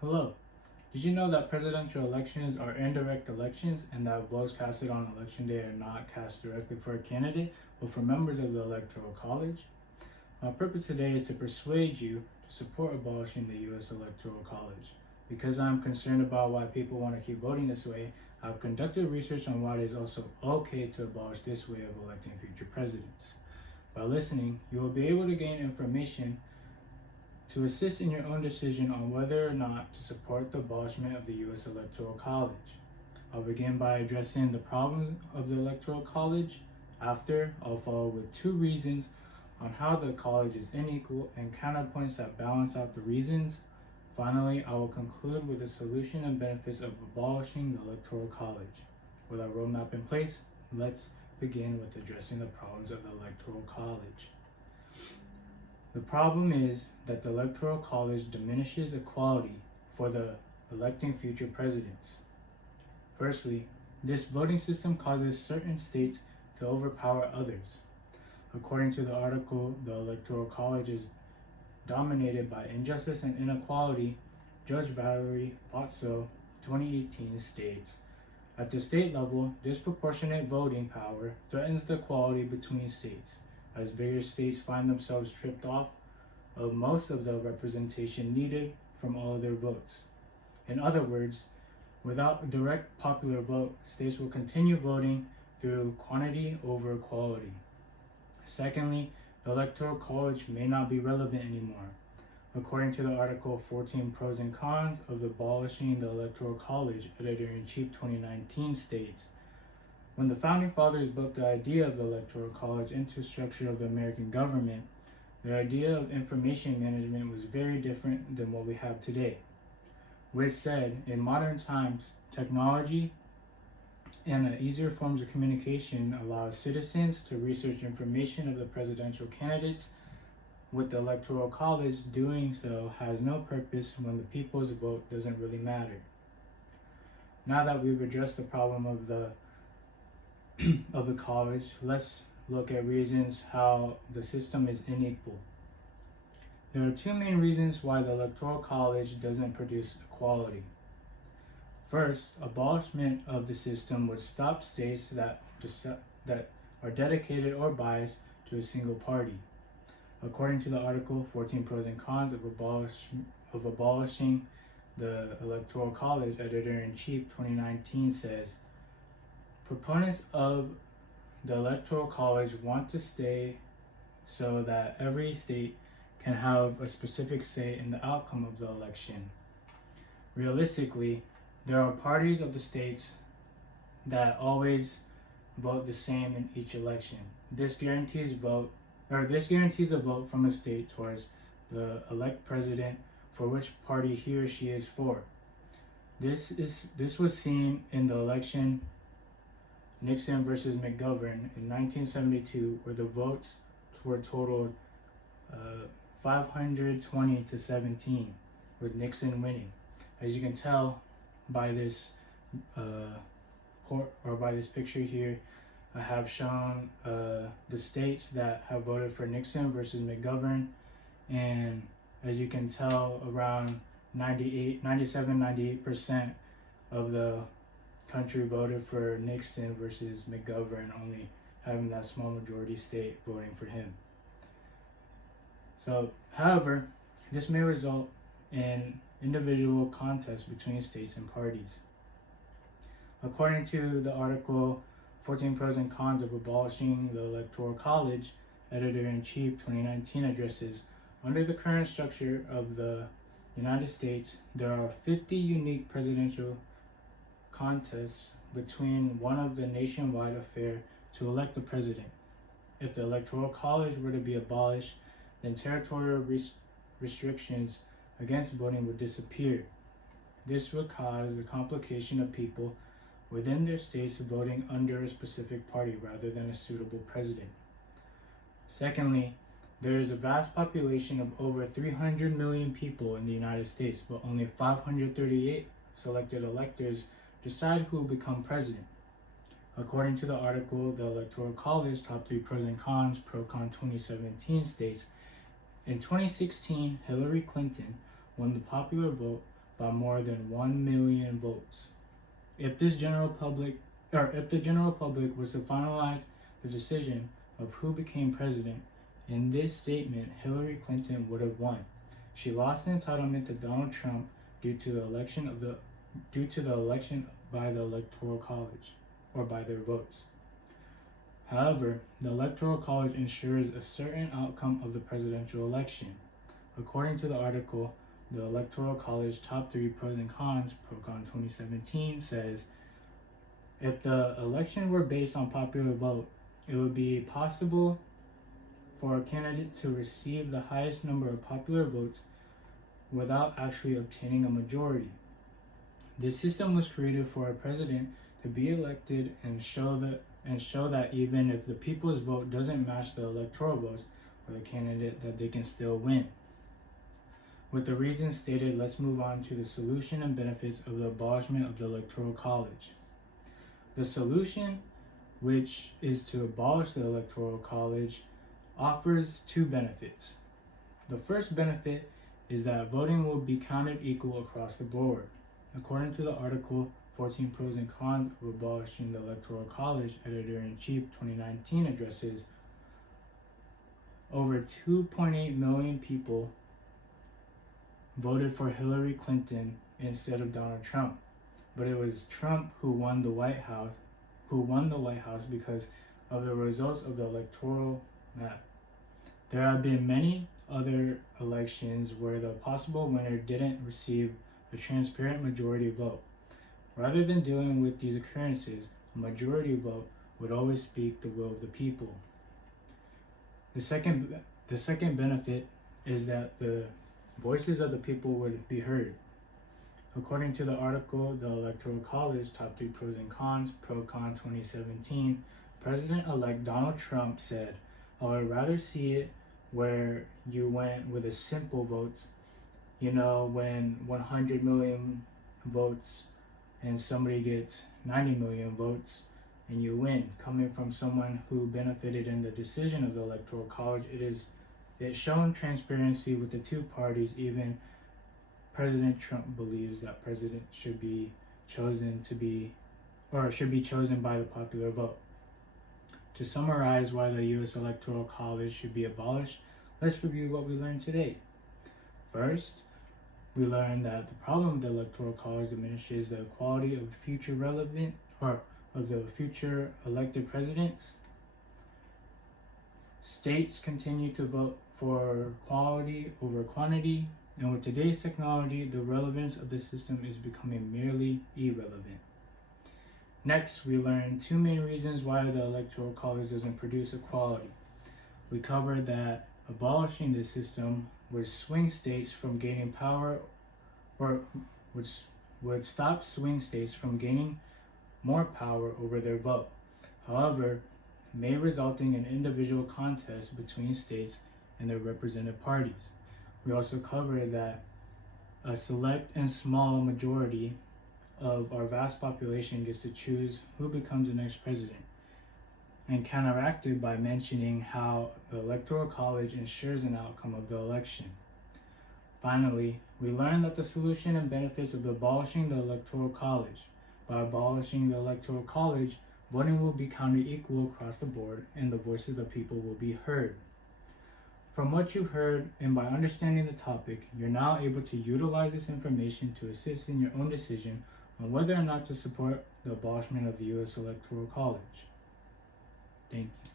Hello. Did you know that presidential elections are indirect elections and that votes casted on election day are not cast directly for a candidate, but for members of the Electoral College? My purpose today is to persuade you to support abolishing the U.S. Electoral College. Because I'm concerned about why people want to keep voting this way, I've conducted research on why it is also okay to abolish this way of electing future presidents. By listening, you will be able to gain information to assist in your own decision on whether or not to support the abolishment of the U.S. Electoral College. I'll begin by addressing the problems of the Electoral College. After, I'll follow with 2 reasons on how the college is unequal and counterpoints that balance out the reasons. Finally, I will conclude with the solution and benefits of abolishing the Electoral College. With our roadmap in place, let's begin with addressing the problems of the Electoral College. The problem is that the Electoral College diminishes equality for the electing future presidents. Firstly, this voting system causes certain states to overpower others. According to the article, the Electoral College is dominated by injustice and inequality. Judge Valerie Fatso, 2018, states, at the state level, disproportionate voting power threatens the equality between states, as bigger states find themselves stripped off of most of the representation needed from all of their votes. In other words, without a direct popular vote, states will continue voting through quantity over quality. Secondly, the Electoral College may not be relevant anymore. According to the article 14 Pros and Cons of Abolishing the Electoral College, Editor-in-Chief 2019 states, when the Founding Fathers built the idea of the Electoral College into the structure of the American government, their idea of information management was very different than what we have today. With said, in modern times, technology and easier forms of communication allow citizens to research information of the presidential candidates. With the Electoral College, doing so has no purpose when the people's vote doesn't really matter. Now that we've addressed the problem of the college, let's look at reasons how the system is unequal. There are 2 main reasons why the Electoral College doesn't produce equality. First, abolishment of the system would stop states that are dedicated or biased to a single party. According to the article 14 Pros and Cons of Abolishing the Electoral College, Editor-in-Chief 2019 says, proponents of the Electoral College want to stay so that every state can have a specific say in the outcome of the election. Realistically, there are parties of the states that always vote the same in each election. This guarantees a vote from a state towards the elect president for which party he or she is for. This was seen in the election Nixon versus McGovern in 1972, where the votes were totaled 520 to 17, with Nixon winning. As you can tell by this by this picture here, I have shown the states that have voted for Nixon versus McGovern, and as you can tell, around 97-98% of the country voted for Nixon versus McGovern, only having that small majority state voting for him. So, however, this may result in individual contests between states and parties. According to the article 14 Pros and Cons of Abolishing the Electoral College, Editor-in-Chief 2019 addresses, under the current structure of the United States, there are 50 unique presidential contests between one of the nationwide affair to elect the president. If the Electoral College were to be abolished, then territorial restrictions against voting would disappear. This would cause the complication of people within their states voting under a specific party rather than a suitable president. Secondly, there is a vast population of over 300 million people in the United States, but only 538 selected electors decide who will become president. According to the article, the Electoral College Top 3 Pros and Cons, ProCon 2017 states, in 2016, Hillary Clinton won the popular vote by more than 1 million votes. If the general public was to finalize the decision of who became president, in this statement, Hillary Clinton would have won. She lost the entitlement to Donald Trump due to the election by the Electoral College, or by their votes. However, the Electoral College ensures a certain outcome of the presidential election. According to the article, the Electoral College Top 3 Pros and Cons, ProCon 2017, says, if the election were based on popular vote, it would be possible for a candidate to receive the highest number of popular votes without actually obtaining a majority. This system was created for a president to be elected and show that even if the people's vote doesn't match the electoral votes for the candidate, that they can still win. With the reasons stated, let's move on to the solution and benefits of the abolishment of the Electoral College. The solution, which is to abolish the Electoral College, offers two benefits. The first benefit is that voting will be counted equal across the board. According to the article 14 Pros and Cons of Abolishing the Electoral College, Editor-in-Chief 2019 addresses, over 2.8 million people voted for Hillary Clinton instead of Donald Trump. But it was Trump who won the White House because of the results of the electoral map. There have been many other elections where the possible winner didn't receive a transparent majority vote. Rather than dealing with these occurrences, a majority vote would always speak the will of the people. The second benefit is that the voices of the people would be heard. According to the article, the Electoral College Top 3 Pros and Cons, ProCon 2017, President-elect Donald Trump said, I would rather see it where you went with a simple votes, when 100 million votes and somebody gets 90 million votes and you win. Coming from someone who benefited in the decision of the Electoral College, it's shown transparency with the two parties. Even President Trump believes that president should be chosen by the popular vote. To summarize why the U.S. Electoral College should be abolished, let's review what we learned today. First, we learned that the problem of the Electoral College diminishes the equality of future elected presidents. States continue to vote for quality over quantity, and with today's technology, the relevance of the system is becoming merely irrelevant. Next, we learned two main reasons why the Electoral College doesn't produce equality. We covered that abolishing this system would swing states from gaining power, or would stop swing states from gaining more power over their vote. However, may resulting in individual contests between states and their represented parties. We also covered that a select and small majority of our vast population gets to choose who becomes the next president, and counteracted by mentioning how the Electoral College ensures an outcome of the election. Finally, we learned that the solution and benefits of abolishing the Electoral College. By abolishing the Electoral College, voting will be counted equal across the board and the voices of people will be heard. From what you've heard and by understanding the topic, you're now able to utilize this information to assist in your own decision on whether or not to support the abolishment of the U.S. Electoral College. Thank you.